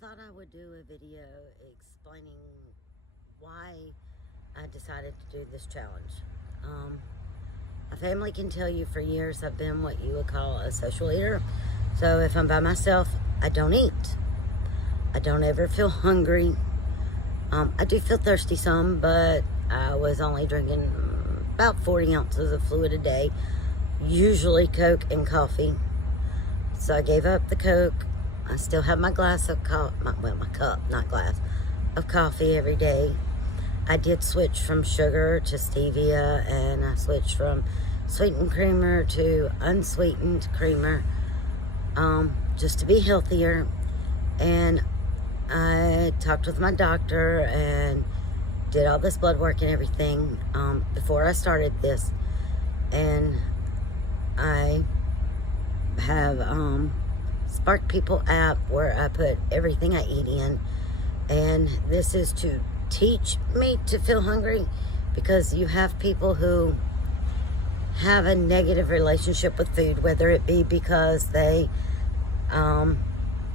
thought I would do a video explaining why I decided to do this challenge. My family can tell you for years I've been what you would call a social eater. So if I'm by myself, I don't eat. I don't ever feel hungry. I do feel thirsty some, but I was only drinking about 40 ounces of fluid a day, usually Coke and coffee. So I gave up the Coke. I still have my glass of my cup, not glass, of coffee every day. I did switch from sugar to stevia, and I switched from sweetened creamer to unsweetened creamer, just to be healthier. And I talked with my doctor and did all this blood work and everything before I started this. And I have Spark People app where I put everything I eat in, and this is to teach me to feel hungry, because you have people who have a negative relationship with food, whether it be because they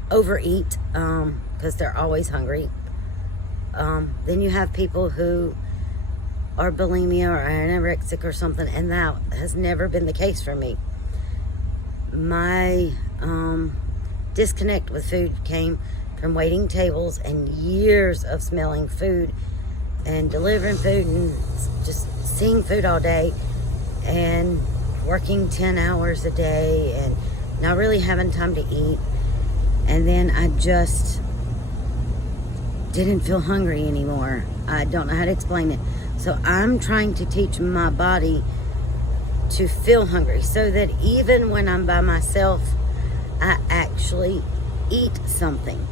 overeat because they're always hungry. Then you have people who are bulimia or anorexic or something, and that has never been the case for me. My disconnect with food came from waiting tables and years of smelling food and delivering food and just seeing food all day and working 10 hours a day and not really having time to eat. And then I just didn't feel hungry anymore. I don't know how to explain it. So I'm trying to teach my body to feel hungry so that even when I'm by myself, I actually eat something.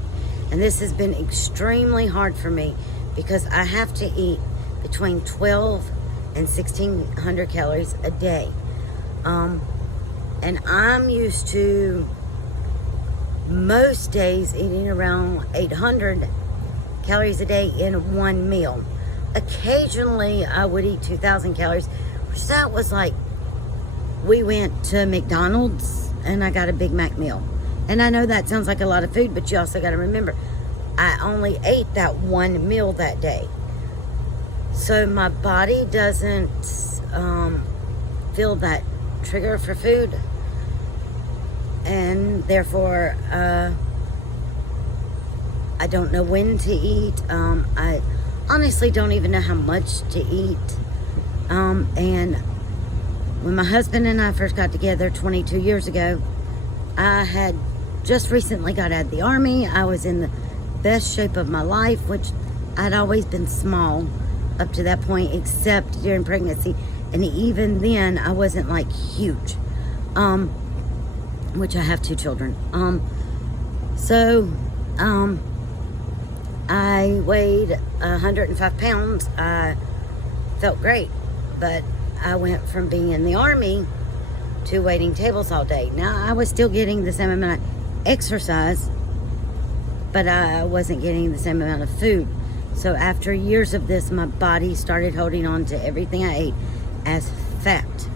And this has been extremely hard for me because I have to eat between 12 and 1,600 calories a day. And I'm used to most days eating around 800 calories a day in one meal. Occasionally I would eat 2,000 calories, which that was like, we went to McDonald's and I got a Big Mac meal. And I know that sounds like a lot of food, but you also got to remember, I only ate that one meal that day. So my body doesn't feel that trigger for food. And therefore, I don't know when to eat. I honestly don't even know how much to eat. And when my husband and I first got together 22 years ago, I had just recently got out of the Army. I was in the best shape of my life, which I'd always been small up to that point, except during pregnancy. And even then, I wasn't like huge, which I have 2 children. I weighed 105 pounds. I felt great, but I went from being in the Army to waiting tables all day. Now, I was still getting the same amount of exercise, but I wasn't getting the same amount of food. So after years of this, my body started holding on to everything I ate as fat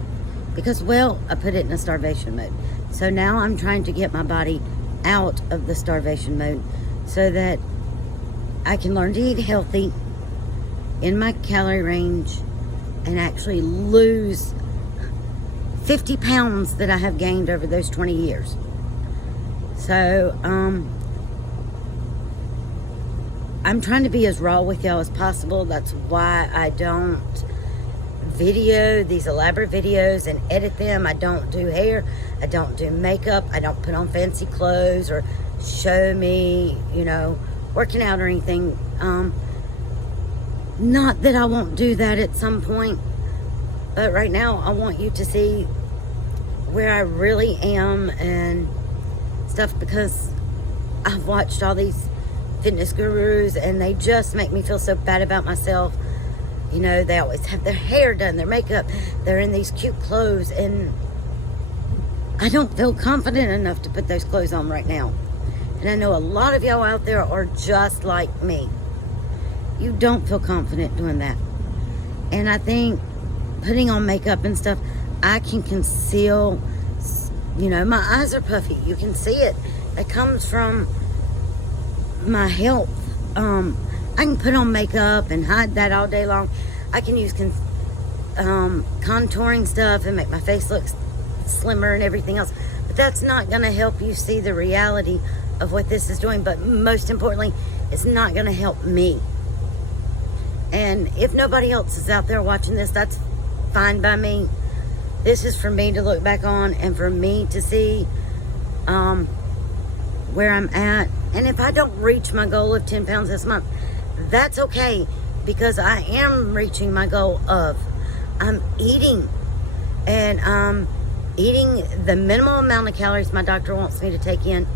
because, well, I put it in a starvation mode. So now I'm trying to get my body out of the starvation mode so that I can learn to eat healthy in my calorie range and actually lose 50 pounds that I have gained over those 20 years. So, I'm trying to be as raw with y'all as possible. That's why I don't video these elaborate videos and edit them. I don't do hair. I don't do makeup. I don't put on fancy clothes or show me, working out or anything. Not that I won't do that at some point, but right now I want you to see where I really am and stuff, because I've watched all these fitness gurus and they just make me feel so bad about myself. They always have their hair done, their makeup, they're in these cute clothes, and I don't feel confident enough to put those clothes on right now. And I know a lot of y'all out there are just like me. You don't feel confident doing that. And I think putting on makeup and stuff, I can conceal, my eyes are puffy. You can see it. It comes from my health. I can put on makeup and hide that all day long. I can use contouring stuff and make my face look slimmer and everything else. But that's not going to help you see the reality of what this is doing. But most importantly, it's not going to help me. And if nobody else is out there watching this, that's fine by me. This is for me to look back on and for me to see where I'm at. And if I don't reach my goal of 10 pounds this month, that's okay, because I am reaching my goal of I'm eating, and I'm eating the minimum amount of calories my doctor wants me to take in,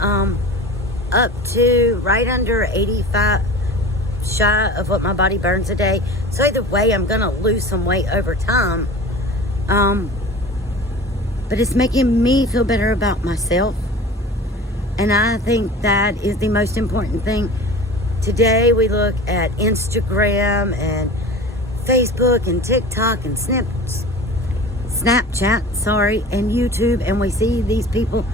up to right under 85, shy of what my body burns a day. So either way, I'm gonna lose some weight over time, but it's making me feel better about myself, and I think that is the most important thing. Today we look at Instagram and Facebook and TikTok and Snapchat, and YouTube, and we see these people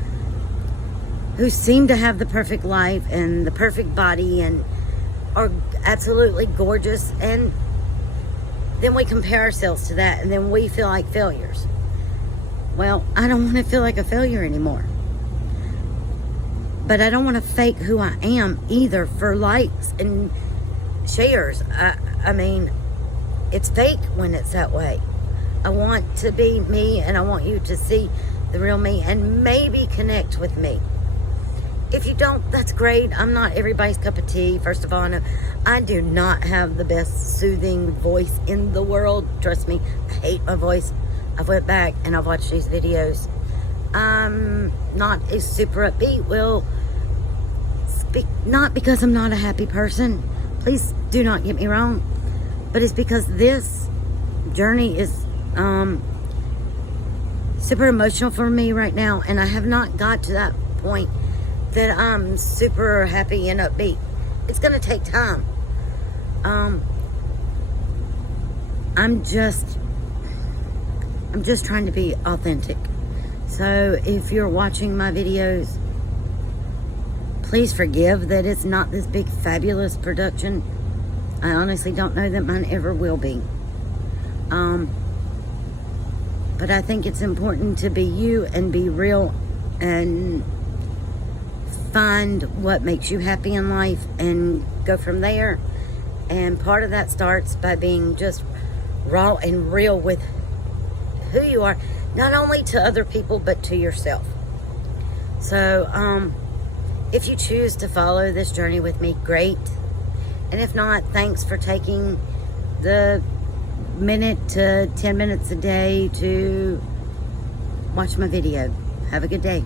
who seem to have the perfect life and the perfect body and are absolutely gorgeous, and then we compare ourselves to that, and then we feel like failures. Well, I don't want to feel like a failure anymore. But I don't want to fake who I am either for likes and shares. I mean, it's fake when it's that way. I want to be me, and I want you to see the real me and maybe connect with me. If you don't, that's great. I'm not everybody's cup of tea. First of all, I do not have the best soothing voice in the world. Trust me, I hate my voice. I've went back and I've watched these videos. I'm not a super upbeat. Will speak, not because I'm not a happy person. Please do not get me wrong. But it's because this journey is super emotional for me right now. And I have not got to that point that I'm super happy and upbeat. It's going to take time. I'm just trying to be authentic. So if you're watching my videos, please forgive that it's not this big fabulous production. I honestly don't know that mine ever will be. But I think it's important to be you and be real and find what makes you happy in life and go from there. And part of that starts by being just raw and real with who you are, not only to other people but to yourself. So if you choose to follow this journey with me, great. And if not, thanks for taking the minute to 10 minutes a day to watch my video. Have a good day.